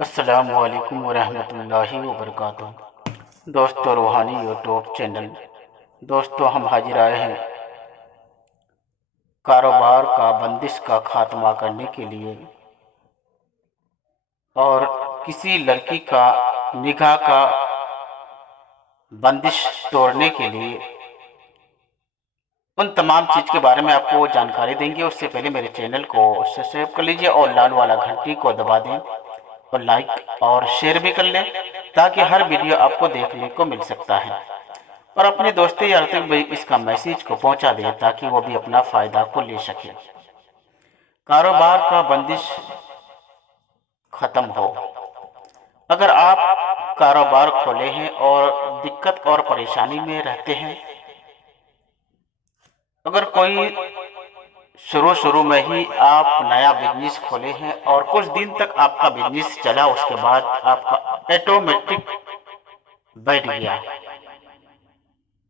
السلام علیکم ورحمۃ اللہ وبرکاتہ۔ دوستو روحانی یوٹیوب چینل، دوستو ہم حاضر آئے ہیں کاروبار کا بندش کا خاتمہ کرنے کے لیے اور کسی لڑکی کا نکاح کا بندش توڑنے کے لیے ان تمام چیز کے بارے میں آپ کو جانکاری دیں گے۔ اس سے پہلے میرے چینل کو سبسکرائب کر لیجئے اور لال والا گھنٹی کو دبا دیں اور لائک اور شیئر بھی کر لیں تاکہ ہر ویڈیو آپ کو دیکھنے کو مل سکتا ہے، اور اپنے دوستوں یار تک بھی اس کا میسیج کو پہنچا دیں تاکہ وہ بھی اپنا فائدہ کو لے سکے۔ کاروبار کا بندش ختم ہو۔ اگر آپ کاروبار کھولے ہیں اور دقت اور پریشانی میں رہتے ہیں، اگر کوئی شروع میں ہی آپ نیا بزنس کھولے ہیں اور کچھ دن تک آپ کا بزنس چلا، اس کے بعد آپ کا آٹومیٹک بیٹھ گیا،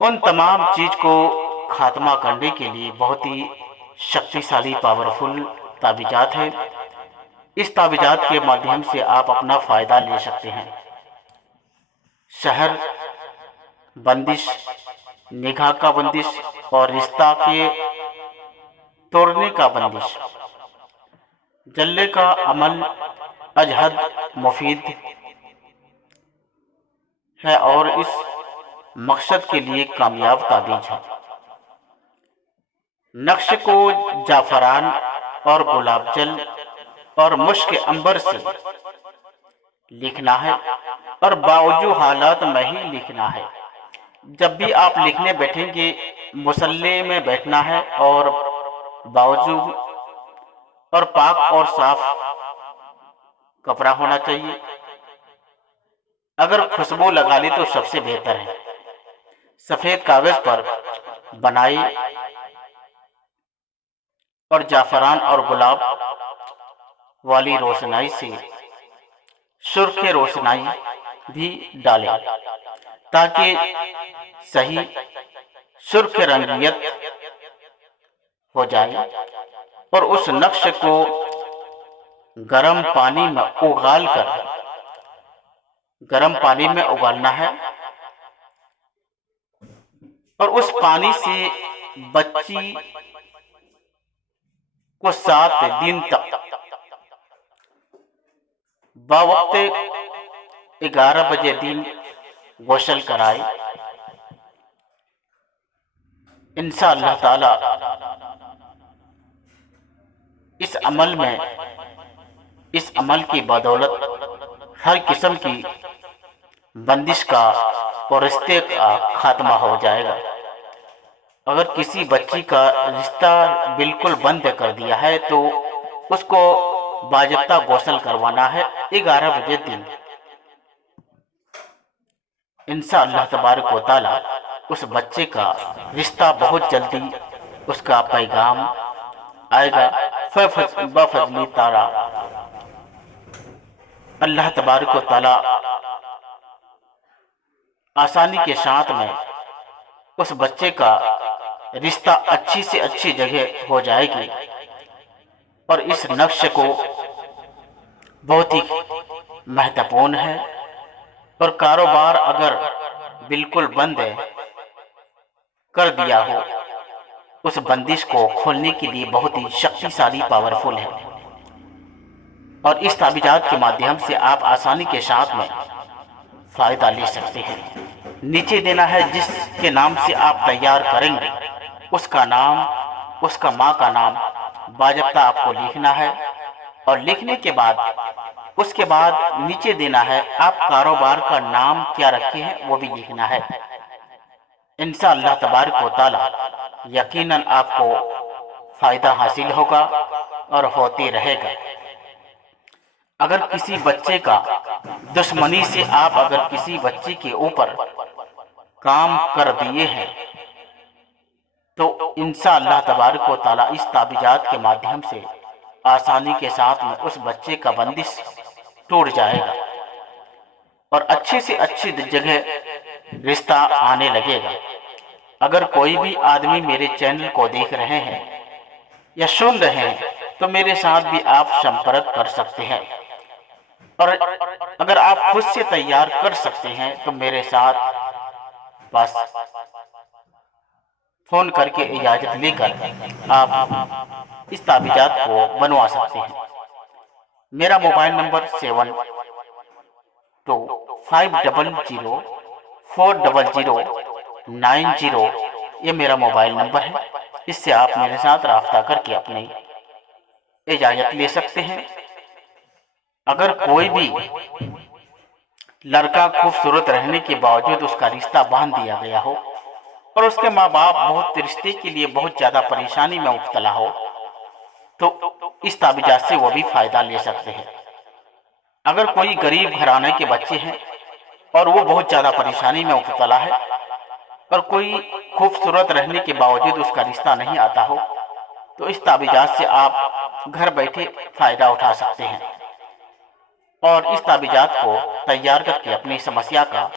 ان تمام چیز کو خاتمہ کرنے کے لیے بہت ہی شکتیشالی پاورفل تعویذات ہے۔ اس تعویذات کے مادھیم سے آپ اپنا فائدہ لے سکتے ہیں۔ شہر بندش، نکاح کا بندش اور رشتہ کے توڑنے کا بندش۔ جلے کا عمل اجہد مفید ہے اور اس مقصد کے لیے کامیاب تعویذ ہے۔ نقش کو جعفران اور گلاب جل اور مشک عنبر سے لکھنا ہے اور باوجود حالات میں ہی لکھنا ہے۔ جب بھی آپ لکھنے بیٹھیں گے، مصلے میں بیٹھنا ہے اور باوجود اور پاک اور صاف کپڑا ہونا چاہیے۔ اگر خوشبو لگا لی تو سب سے بہتر ہے۔ سفید کاغذ پر بنائی اور جعفران اور گلاب والی روشنائی سے سرخ روشنائی بھی ڈالیں تاکہ صحیح سرخ رنگیت ہو جائے، اور اس نقش کو گرم پانی میں اگالنا ہے، اور اس پانی سے بچی کو 7 دن تک بوقت 11 بجے دن غسل کرائے۔ انشاءاللہ تعالی اس عمل کی بدولت ہر قسم کی بندش کا اور رشتے کا خاتمہ ہو جائے گا۔ اگر کسی بچی کا رشتہ بالکل بند کر دیا ہے تو اس کو باضابطہ غسل کروانا ہے 11 بجے دن۔ انشاءاللہ تبارک و تعالی اس بچے کا رشتہ بہت جلدی اس کا پیغام آئے گا بفضل تعالی۔ اللہ تبارک و تعالی آسانی کے ساتھ میں اس بچے کا رشتہ اچھی سے اچھی جگہ ہو جائے گی، اور اس نقش کو بہت ہی مہتوپورن ہے، اور کاروبار اگر بالکل بند کر دیا ہو، اس بندش کو کھولنے کے لیے بہت ہی شکتیشالی پاورفل ہے، اور اس تعویذات کے مادھیم سے آپ آسانی کے ساتھ میں فائدہ لے سکتے ہیں۔ نیچے دینا ہے جس کے نام سے آپ تیار کریں گے، اس کا نام، اس کا ماں کا نام باضابطہ آپ کو لکھنا ہے، اور لکھنے کے بعد اس کے بعد نیچے دینا ہے آپ کاروبار کا نام کیا رکھے ہیں وہ بھی لکھنا ہے۔ انشاءاللہ تبارک و تعالی یقیناً آپ کو فائدہ حاصل ہوگا اور ہوتے رہے گا۔ اگر کسی بچے کا دشمنی سے آپ اگر کسی بچے کے اوپر کام کر دیے ہیں تو انشاءاللہ تبارک و تعالی اس تعویذات کے مادھیم سے آسانی کے ساتھ میں اس بچے کا بندش ٹوٹ جائے گا، اور اچھی سے اچھی جگہ رشتہ آنے لگے گا۔ اگر کوئی بھی آدمی میرے چینل کو دیکھ رہے ہیں یا سن رہے ہیں تو میرے ساتھ بھی آپ سمپرک کر سکتے ہیں، اور اگر آپ خود سے تیار کر سکتے ہیں تو میرے ساتھ بس فون کر کے اجازت لے کر آپ اس تعویذات کو بنوا سکتے ہیں۔ میرا موبائل نمبر 7250040090، یہ میرا موبائل نمبر ہے۔ اس سے آپ میرے ساتھ رابطہ کر کے اپنی اجازت لے سکتے ہیں۔ اگر کوئی بھی لڑکا خوبصورت رہنے کے باوجود اس کا رشتہ باندھ دیا گیا ہو اور اس کے ماں باپ بہت رشتے کے لیے بہت زیادہ پریشانی میں مبتلا ہو، تو اس تعویذات سے وہ بھی فائدہ لے سکتے ہیں۔ اگر کوئی غریب گھرانے کے بچے ہیں اور وہ بہت زیادہ پریشانی میں مبتلا ہے اور کوئی خوبصورت رہنے کے باوجود اس کا رشتہ نہیں آتا ہو، تو اس تعویذات سے آپ گھر بیٹھے فائدہ اٹھا سکتے ہیں اور اس تعویذات کو تیار کر کے اپنی سمسیا کا